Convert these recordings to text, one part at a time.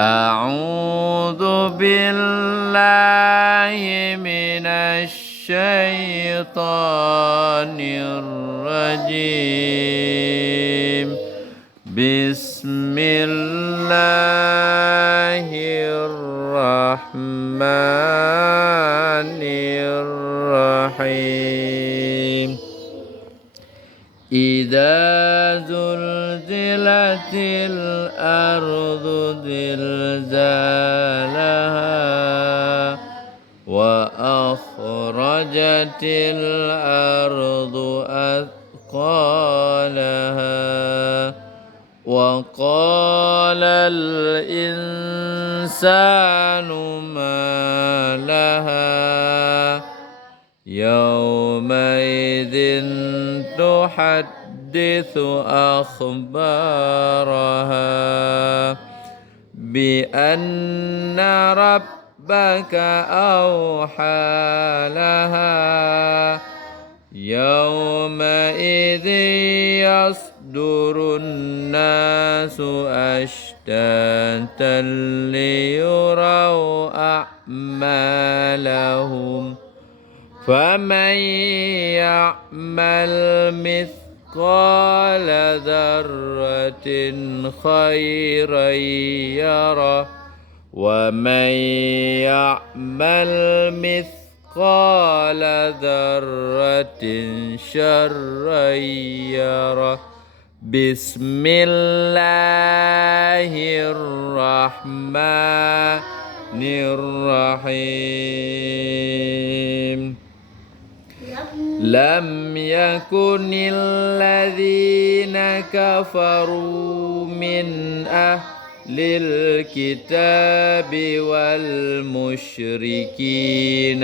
أعوذ بالله من الشيطان الرجيم. بسم الله الرحمن الرحيم. إذا زلزلت الأرض زلزالها وأخرجت الأرض أثقالها وقال الإنسان ما لها يومئذ تحدث أخبارها بأن ربك أوحى لها يومئذ يصدر الناس أشتاتا ليروا أعمالهم فمن يعمل مثقال ذرة خيرا يره ومن يعمل مثقال ذرة شرا يره. بسم الله الرحمن الرحيم. لم يكن الذين كفروا من أهل الكتاب والمشركين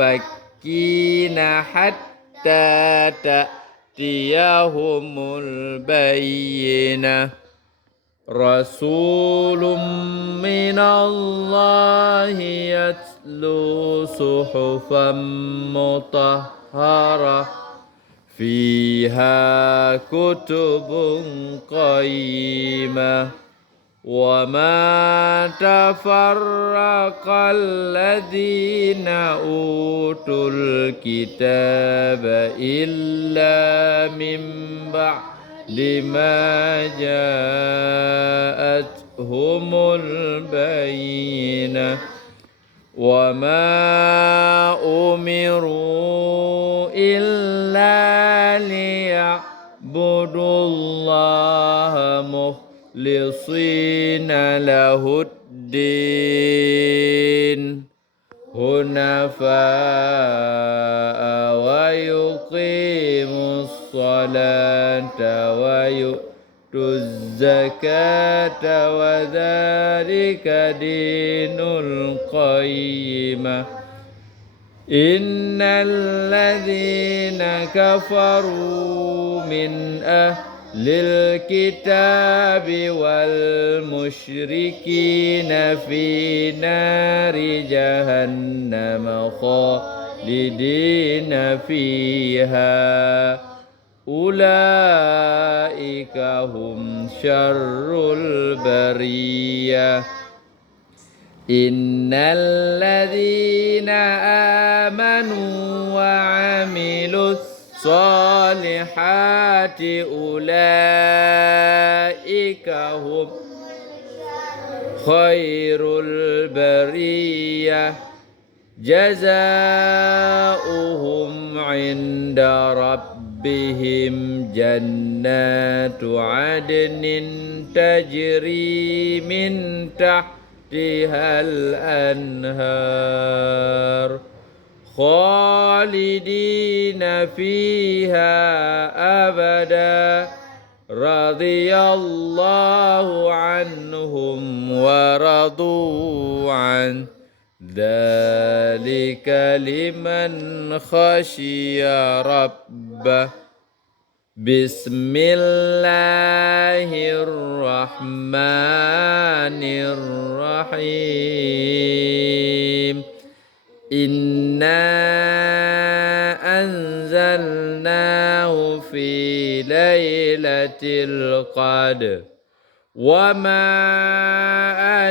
منفكين حتى تأتيهم البينة. رسول من الله يتلو صحفا مطهرة فيها كتب قيمة وما تفرق الذين أوتوا الكتاب إلا من بعد ما جاءتهم البينة وما أمروا إلا ليعبدوا الله مخلصين له الدين حنفاء ويقيموا الصلاة ويؤتوا الزكاة وذلك دين القيمة. إن الذين كفروا من أهل الكتاب والمشركين في نار جهنم خالدين فيها أولئك هم شر البرية. إن الذين آمنوا وعملوا الصالحات أولئك هم خير البرية جزاؤهم عند ربهم جنات عدن تجري من تحتها الأنهار خالدين فيها أبدا رضي الله عنهم ورضوا عنه ذلك لمن خشي ربه. بسم الله الرحمن الرحيم. إنا أنزلناه في ليلة القدر وما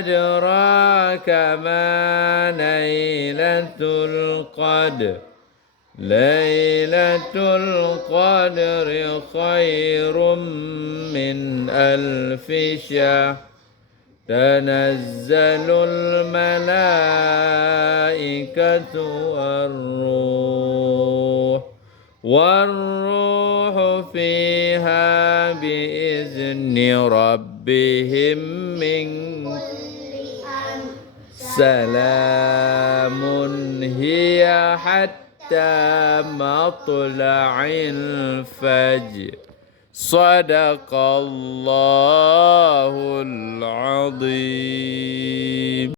أدراك ما ليلة القدر ليلة القدر خير من 1000 شهر تنزل الملائكة والروح فيها بإذن ربهم من سلام هي حتى مطلع الفجر صدق الله العظيم.